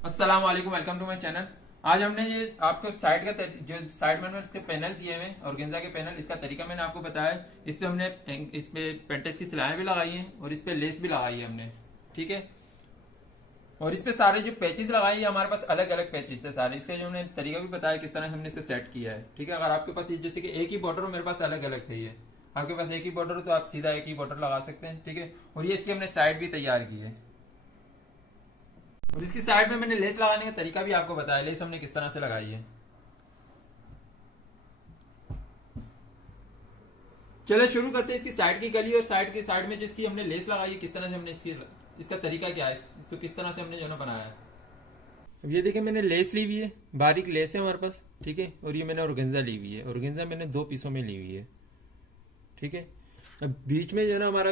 अस्सलाम वालेकुम, welcome to my channel. आज हमने ये आपको साइड का जो साइड में इसके पैनल दिए हुए हैं और गेंजा के पैनल, इसका तरीका मैंने आपको बताया है। इस पे हमने इस पे पेंटेक्स की सिलाएं भी लगाई हैं और इस पे लेस भी लगाई है हमने, ठीक है। और इस पे सारे जो पैचेस लगाए हैं हमारे पास अलग अलग पैचेस है सारे। इसका जो हमने तरीका भी बताया किस तरह हमने इसको सेट किया है, ठीक है। अगर आपके पास जैसे कि एक ही बॉर्डर हो, मेरे पास अलग अलग थे ये, आपके पास एक ही बॉर्डर हो तो आप सीधा एक ही बॉर्डर लगा सकते हैं, ठीक है। और ये इसकी हमने साइड भी तैयार की है और इसकी साइड में मैंने लेस लगाने का तरीका भी आपको बताया, लेस हमने किस तरह से लगाई है। चलो शुरू करते हैं इसकी साइड की गली और साइड की साइड में जिसकी हमने लेस लगाई है किस तरह से हमने इसका तरीका क्या है, इसको किस तरह से हमने जो है ना बनाया है। अब ये देखिए, मैंने लेस ली हुई है, बारीक लेस है हमारे पास, ठीक है। और ये मैंने ऑर्गेन्जा ली हुई है, ऑर्गेन्जा मैंने 2 पीसों में ली हुई है, ठीक है। अब बीच में जो है ना हमारा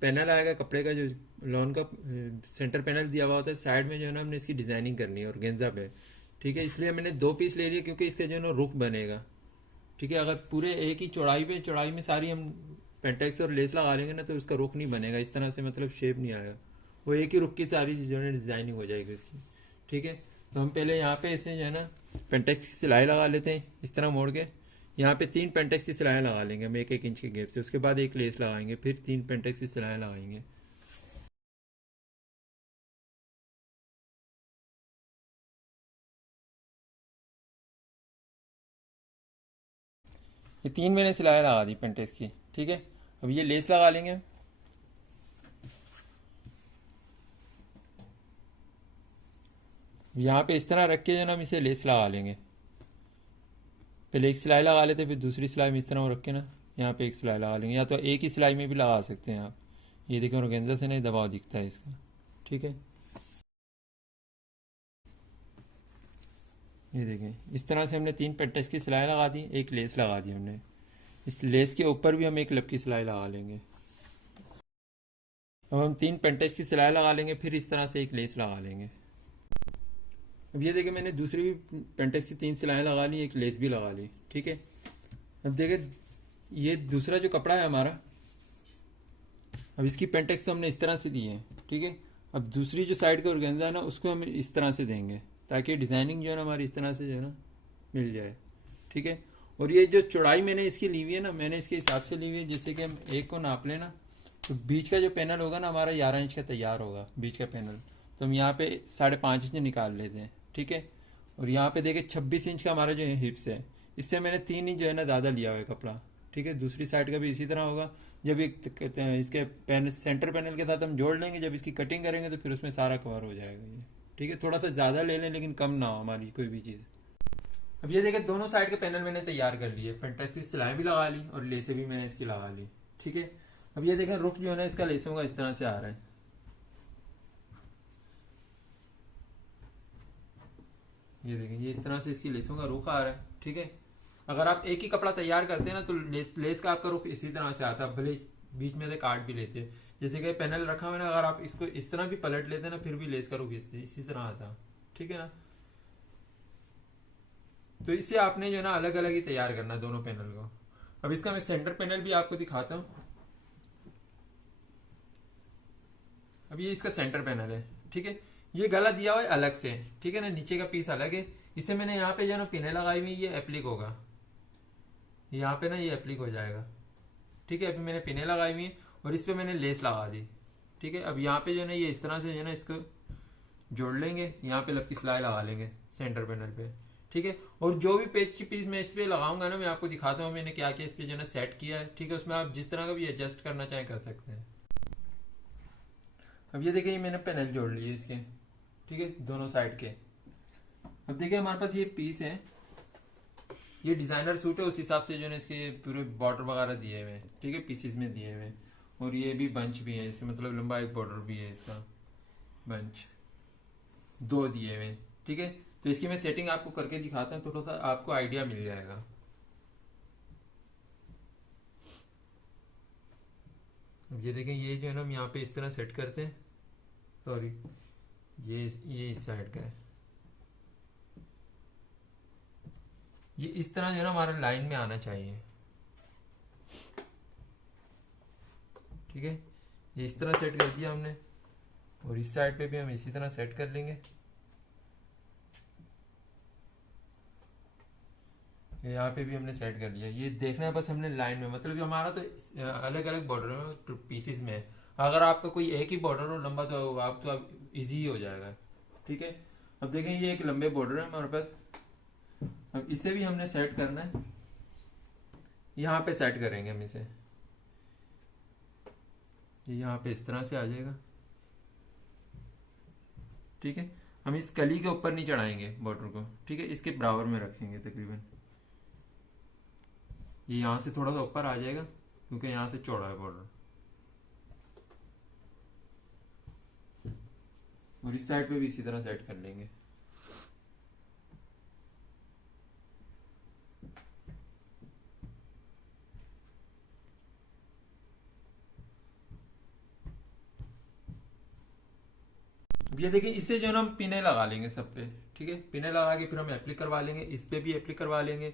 पैनल आएगा कपड़े का, जो लॉन का सेंटर पैनल दिया हुआ होता है, साइड में जो है ना हमने इसकी डिजाइनिंग करनी है ऑर्गेन्जा पे, ठीक है। इसलिए मैंने 2 पीस ले लिए क्योंकि इसके जो है ना रुख बनेगा, ठीक है। अगर पूरे एक ही चौड़ाई में सारी हम पेंटेक्स और लेस लगा लेंगे ना तो उसका रुख नहीं बनेगा इस तरह से, मतलब शेप नहीं आएगा। वो एक ही रुख की सारी जो है डिजाइनिंग हो जाएगी इसकी, ठीक है। तो हम पहले यहाँ पे इसे जो है ना पेंटेक्स की सिलाई लगा लेते हैं, इस तरह मोड़ के। यहाँ पे 3 पेंटेक्स की सिलाई लगा लेंगे हम 1-1 इंच के गैप से, उसके बाद एक लेस लगाएंगे, फिर 3 पेंटेक्स की सिलाई लगाएंगे। ये 3 मैंने सिलाई लगा दी पेंटेक्स की, ठीक है। अब ये लेस लगा लेंगे। यहाँ पे इस तरह रख के जो है ना हम इसे लेस लगा लेंगे। पहले एक सिलाई लगा लेते, फिर दूसरी सिलाई में इस तरह रख के ना यहाँ पे एक सिलाई लगा लेंगे, या तो एक ही सिलाई में भी लगा सकते हैं आप। ये देखो ऑर्गेन्जा से नहीं दबाव दिखता है इसका, ठीक है। ये देखें, इस तरह से हमने 3 पेंटेक्स की सिलाई लगा दी, एक लेस लगा दी हमने। इस लेस के ऊपर भी हम एक लब की सिलाई लगा लेंगे। अब हम 3 पेंटेक्स की सिलाई लगा लेंगे, फिर इस तरह से एक लेस लगा लेंगे। अब ये देखिए, मैंने दूसरी भी पेंटेक्स की 3 सिलाएँ लगा ली, एक लेस भी लगा ली, ठीक है। अब देखिए, ये दूसरा जो कपड़ा है हमारा, अब इसकी पेंटेक्स तो हमने इस तरह से दी है, ठीक है। अब दूसरी जो साइड का ऑर्गेन्जा है ना उसको हम इस तरह से देंगे, ताकि डिज़ाइनिंग जो है ना हमारी इस तरह से जो है ना मिल जाए, ठीक है। और ये जो चौड़ाई मैंने इसकी ली हुई है ना, मैंने इसके हिसाब से ली हुई है, जैसे कि हम एक को नाप लें ना, तो बीच का जो पैनल होगा ना हमारा 11 इंच का तैयार होगा बीच का पैनल। तो हम यहाँ पे 5.5 इंच निकाल लेते हैं, ठीक है। और यहाँ पे देखिए 26 इंच का हमारा जो हिप्स है, इससे मैंने 3 इंच जो है ना ज़्यादा लिया हुआ है कपड़ा, ठीक है। दूसरी साइड का भी इसी तरह होगा। जब इसके पैनल सेंटर पैनल के साथ हम जोड़ लेंगे, जब इसकी कटिंग करेंगे तो फिर उसमें सारा कवर हो जाएगा ये, ठीक है। थोड़ा सा ज़्यादा ले लें लेकिन कम ना हो हमारी कोई भी चीज़। अब ये देखिए, दोनों साइड के पैनल मैंने तैयार कर लिए, फैंटास्टिक सिलाई भी लगा ली और लेसें भी मैंने इसकी लगा ली, ठीक है। अब ये देखें, रुख जो है ना इसका लेसों का इस तरह से आ रहा है। ये देखें, ये इस तरह से इसकी लेसों का रुख आ रहा है, ठीक है। अगर आप एक ही कपड़ा तैयार करते हैं ना तो लेस का आपका रुख इसी तरह से आता है, भले बीच में से काट भी लेते हैं। जैसे कि पैनल रखा हुआ है ना, अगर आप इसको इस तरह भी पलट लेते हैं ना फिर भी लेस का रुख इसी तरह आता, ठीक है ना। तो इससे आपने जो है ना अलग अलग ही तैयार करना है दोनों पैनल को। अब इसका मैं सेंटर पैनल भी आपको दिखाता हूँ। अब ये इसका सेंटर पैनल है, ठीक है। ये गला दिया हुआ है अलग से, ठीक है ना, नीचे का पीस अलग है। इसे मैंने यहाँ पे जो है ना पिने लगाई हुई, ये एप्लिक होगा यहाँ पे ना, ये एप्लिक हो जाएगा, ठीक है। अभी मैंने पिने लगाई हुई है और इस पे मैंने लेस लगा दी, ठीक है। अब यहाँ पे जो है ना ये इस तरह से जो है ना इसको जोड़ लेंगे, यहाँ पे लपकी सिलाई लगा लेंगे सेंटर पैनल पे, ठीक है। और जो भी पेज की पीस मैं इस पे लगाऊंगा ना, मैं आपको दिखाता हूँ मैंने क्या क्या इस पे जो है ना सेट किया है, ठीक है। उसमें आप जिस तरह का भी एडजस्ट करना चाहें कर सकते हैं। अब ये देखिए, ये मैंने पैनल जोड़ लिए इसके, ठीक है, दोनों साइड के। अब देखिए हमारे पास ये पीस है, ये डिजाइनर सूट है, उस हिसाब से जो है इसके पूरे बॉर्डर वगैरह दिए हुए हैं, ठीक है, पीसीज में दिए हुए हैं। और ये भी बंच भी है इसके, मतलब लंबा एक बॉर्डर भी है इसका, बंच 2 दिए हुए हैं, ठीक है। तो इसकी मैं सेटिंग आपको करके दिखाता हूँ, थोड़ा सा आपको आइडिया मिल जाएगा। अब ये देखें, ये जो है ना हम यहाँ पे इस तरह सेट करते हैं, सॉरी, ये इस साइड का है। ये इस तरह जो है ना हमारा लाइन में आना चाहिए, ठीक है। ये इस तरह सेट कर दिया हमने, और इस साइड पे भी हम इसी तरह सेट कर लेंगे। ये यहाँ पे भी हमने सेट कर लिया। ये देखना है बस हमने लाइन में, मतलब ये हमारा तो अलग अलग बॉर्डर में तो पीसीस में है। अगर आपका कोई एक ही बॉर्डर हो लंबा तो आप इजी हो जाएगा। ठीक है, अब देखें ये एक लंबे बॉर्डर है हमारे पास। अब इसे भी हमने सेट करना है, यहाँ पे सेट करेंगे हम इसे। ये यहाँ पे इस तरह से आ जाएगा। ठीक है, हम इस कली के ऊपर नहीं चढ़ाएंगे बॉर्डर को। ठीक है, इसके बराबर में रखेंगे तकरीबन। ये यहाँ से थोड़ा सा ऊपर आ जाएगा क्योंकि यहाँ से चौड़ा है बॉर्डर। और इस साइड पे भी इसी तरह सेट कर लेंगे। अब ये देखिए, इससे जो है ना हम पिने लगा लेंगे सब पे। ठीक है, पिने लगा के फिर हम एप्लिक करवा लेंगे, इस पे भी एप्लिक करवा लेंगे,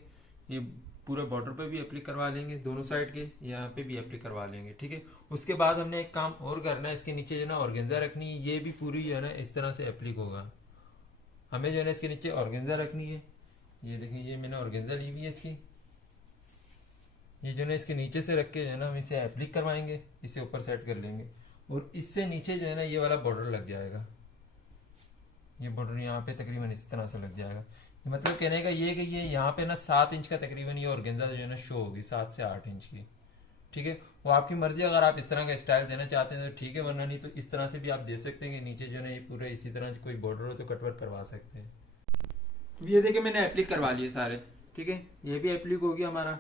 ये पूरे बॉर्डर पे भी एप्लिक करवा लेंगे, दोनों साइड के यहाँ पे भी एप्लिक करवा लेंगे। ठीक है, उसके बाद हमने एक काम और करना है, इसके नीचे जो है ना ऑर्गेन्जा रखनी है। ये भी पूरी जो है ना इस तरह से एप्लिक होगा। हमें जो है ना इसके नीचे ऑर्गेन्जा रखनी है। ये देखिए, ये मैंने ऑर्गेन्जा ली हुई है इसकी। ये जो है ना इसके नीचे से रख के जो है ना हम इसे एप्लिक करवाएंगे, इसे ऊपर सेट कर लेंगे और इससे नीचे जो है ना ये वाला बॉर्डर लग जाएगा। ये बॉर्डर यहाँ पे तकरीबन इस तरह से लग जाएगा। ये मतलब कहने का ये कि ये यहाँ पे ना 7 इंच का तकरीबन ये ऑर्गेन्जा जो है ना शो होगी, 7 से 8 इंच की। ठीक है, वो आपकी मर्जी, अगर आप इस तरह का स्टाइल देना चाहते हैं तो ठीक है, वरना नहीं तो इस तरह से भी आप दे सकते हैं कि नीचे जो है ना ये पूरे इसी तरह कोई बॉर्डर हो तो कटवर्क करवा सकते हैं। ये देखिए मैंने एप्लिक करवा लिए सारे। ठीक है, ये भी एप्लिक हो गया हमारा,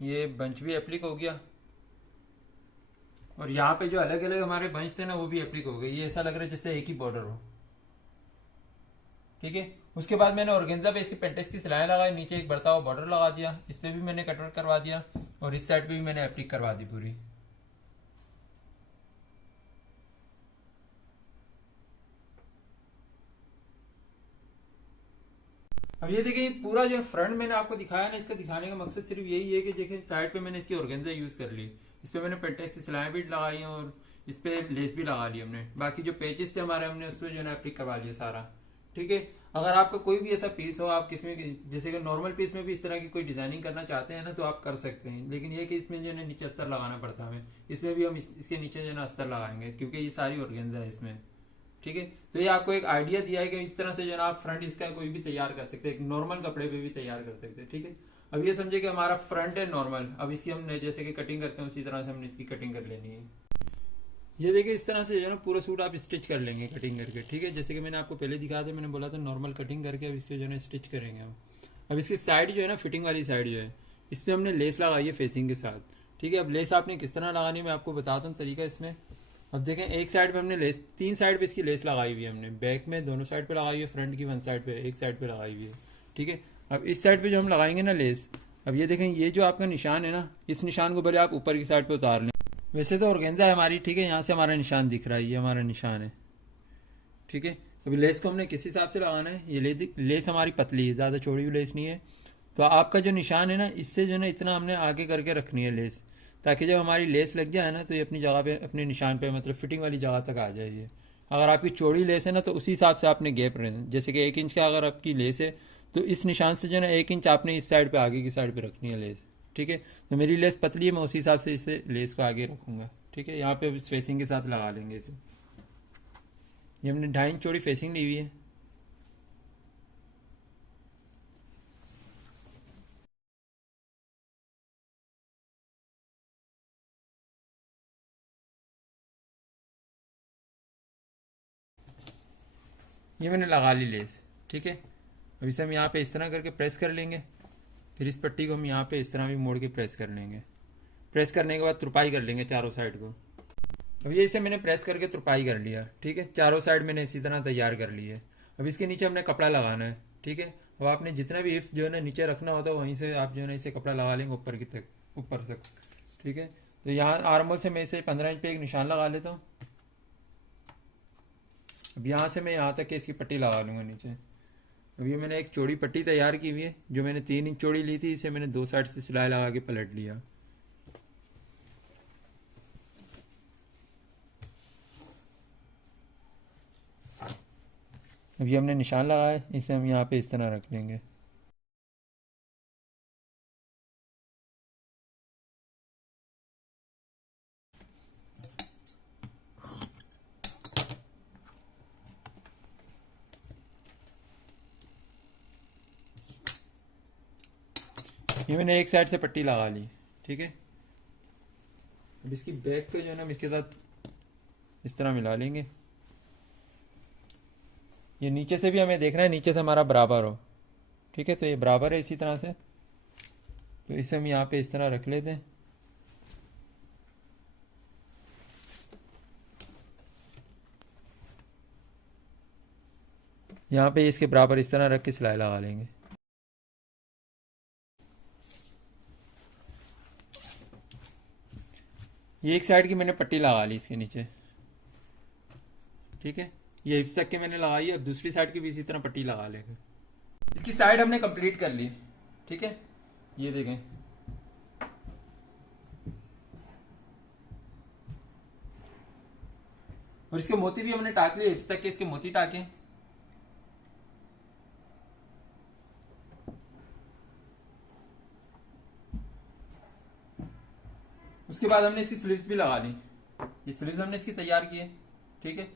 ये बंच भी एप्लिक हो गया और यहाँ पे जो अलग अलग हमारे बंच थे ना वो भी एप्लिक हो गए। ये ऐसा लग रहा है जैसे एक ही बॉर्डर हो। ठीक है, उसके बाद मैंने ऑर्गेन्जा पे इसकी पेंटेक्स की सिलाएं लगाई, नीचे एक बढ़ता हुआ बॉर्डर लगा दिया, इस पे भी मैंने कटवर्क करवा दिया और इस साइड पे भी मैंने एप्लिक करवा दी पूरी। अब ये देखिए, पूरा जो फ्रंट मैंने आपको दिखाया ना, इसका दिखाने का मकसद सिर्फ यही है कि देखिए साइड पे मैंने इसकी ऑर्गेन्जा यूज कर ली, इस पे मैंने पेंटेक्स की सिलाएं भी लगाई हैं और इस पे लेस भी लगा ली हमने। बाकी जो पेजेस थे हमारे हमने उस पर जो है एप्लिक करवा लिया सारा। ठीक है, अगर आपका कोई भी ऐसा पीस हो, आप किसमें जैसे कि नॉर्मल पीस में भी इस तरह की कोई डिजाइनिंग करना चाहते हैं ना तो आप कर सकते हैं, लेकिन ये कि इसमें जो है नीचे अस्तर लगाना पड़ता है हमें। इसमें भी हम इसके नीचे जो है अस्तर लगाएंगे क्योंकि ये सारी ऑर्गेन्जा है इसमें। ठीक है, तो ये आपको एक आइडिया दिया है कि इस तरह से जो है आप फ्रंट इसका कोई भी तैयार कर सकते हैं, नॉर्मल कपड़े पे भी तैयार कर सकते हैं। ठीक है, अब ये समझे कि हमारा फ्रंट है नॉर्मल, अब इसकी हमने जैसे कि कटिंग करते हैं उसी तरह से हमने इसकी कटिंग कर लेनी है। ये देखिए, इस तरह से जो है ना पूरा सूट आप स्टिच कर लेंगे कटिंग करके। ठीक है, जैसे कि मैंने आपको पहले दिखाया था, मैंने बोला था नॉर्मल कटिंग करके अब इस पर जो है ना स्टिच करेंगे हम। अब इसकी साइड जो है ना फिटिंग वाली साइड जो है इस पर हमने लेस लगाई है फेसिंग के साथ। ठीक है, अब लेस आपने किस तरह लगानी है मैं आपको बताता हूँ तरीका इसमें। अब देखें, एक साइड पे हमने लेस, 3 साइड पे इसकी लेस लगाई हुई है हमने, बैक में दोनों साइड पे लगाई हुई है, फ्रंट की 1 साइड पे, एक साइड पे लगाई हुई है। ठीक है, अब इस साइड पे जो हम लगाएंगे ना लेस, अब ये देखें ये जो आपका निशान है ना, इस निशान को भले आप ऊपर की साइड पे उतार लें। वैसे तो ऑर्गेन्जा है हमारी, ठीक है, यहाँ से हमारा निशान दिख रहा है, ये हमारा निशान है। ठीक है, अभी लेस को हमने किस हिसाब से लगाना है, ये लेस हमारी पतली है, ज़्यादा चौड़ी हुई लेस नहीं है। तो आपका जो निशान है ना, इससे जो है ना इतना हमने आगे करके रखनी है लेस, ताकि जब हमारी लेस लग जाए ना तो ये अपनी जगह पे, अपने निशान पे, मतलब फिटिंग वाली जगह तक आ जाए ये। अगर आपकी चौड़ी लेस है ना तो उसी हिसाब से आपने गैप रहना, जैसे कि 1 इंच का अगर आपकी लेस है तो इस निशान से जो है ना 1 इंच आपने इस साइड पे, आगे की साइड पे रखनी है लेस। ठीक है, तो मेरी लेस पतली है, मैं उसी हिसाब से इसे लेस को आगे रखूँगा। ठीक है, यहाँ पे इस फेसिंग के साथ लगा लेंगे इसे। ये हमने 2.5 इंच चौड़ी फेसिंग ली हुई है। ये मैंने लगा ली लेस। ठीक है, अब इसे हम यहाँ पे इस तरह करके प्रेस कर लेंगे, फिर इस पट्टी को हम यहाँ पे इस तरह भी मोड़ के प्रेस कर लेंगे। प्रेस करने के बाद तुरपाई कर लेंगे चारों साइड को। अब ये इसे मैंने प्रेस करके तुरपाई कर लिया। ठीक है, चारों साइड मैंने इसी तरह तैयार कर ली है। अब इसके नीचे हमने कपड़ा लगाना है। ठीक है, अब आपने जितना भी हिप्स जो है ना नीचे रखना होता है वहीं से आप जो है ना इसे कपड़ा लगा लेंगे ऊपर की तक, ऊपर तक। ठीक है, तो यहाँ आर्मोल से मैं इसे 15 इंच पे एक निशान लगा लेता हूँ। अब यहाँ से मैं यहाँ तक के इसकी पट्टी लगा लूँगा नीचे। अब ये मैंने एक चौड़ी पट्टी तैयार की हुई है, जो मैंने 3 इंच चौड़ी ली थी, इसे मैंने 2 साइड से सिलाई लगा के पलट लिया। अब ये हमने निशान लगाया है, इसे हम यहाँ पे इस तरह रख लेंगे। ये मैंने एक साइड से पट्टी लगा ली, ठीक है। अब इसकी बैक पे जो है ना हम इसके साथ इस तरह मिला लेंगे। ये नीचे से भी हमें देखना है नीचे से हमारा बराबर हो, ठीक है। तो ये बराबर है इसी तरह से, तो इसे हम यहाँ पे इस तरह रख लेते हैं। यहाँ पे इसके बराबर इस तरह रख के सिलाई लगा लेंगे। ये एक साइड की मैंने पट्टी लगा ली इसके नीचे, ठीक है। ये हिप्स तक के मैंने लगाई, अब दूसरी साइड की भी इसी तरह पट्टी लगा लेंगे। इसकी साइड हमने कंप्लीट कर ली, ठीक है। ये देखें, और इसके मोती भी हमने टाक लिए, हिप्स तक के इसके मोती टाके। उसके बाद हमने इसकी स्लीव्स भी लगा ली। ये स्लीव्स हमने इसकी तैयार की है, ठीक है।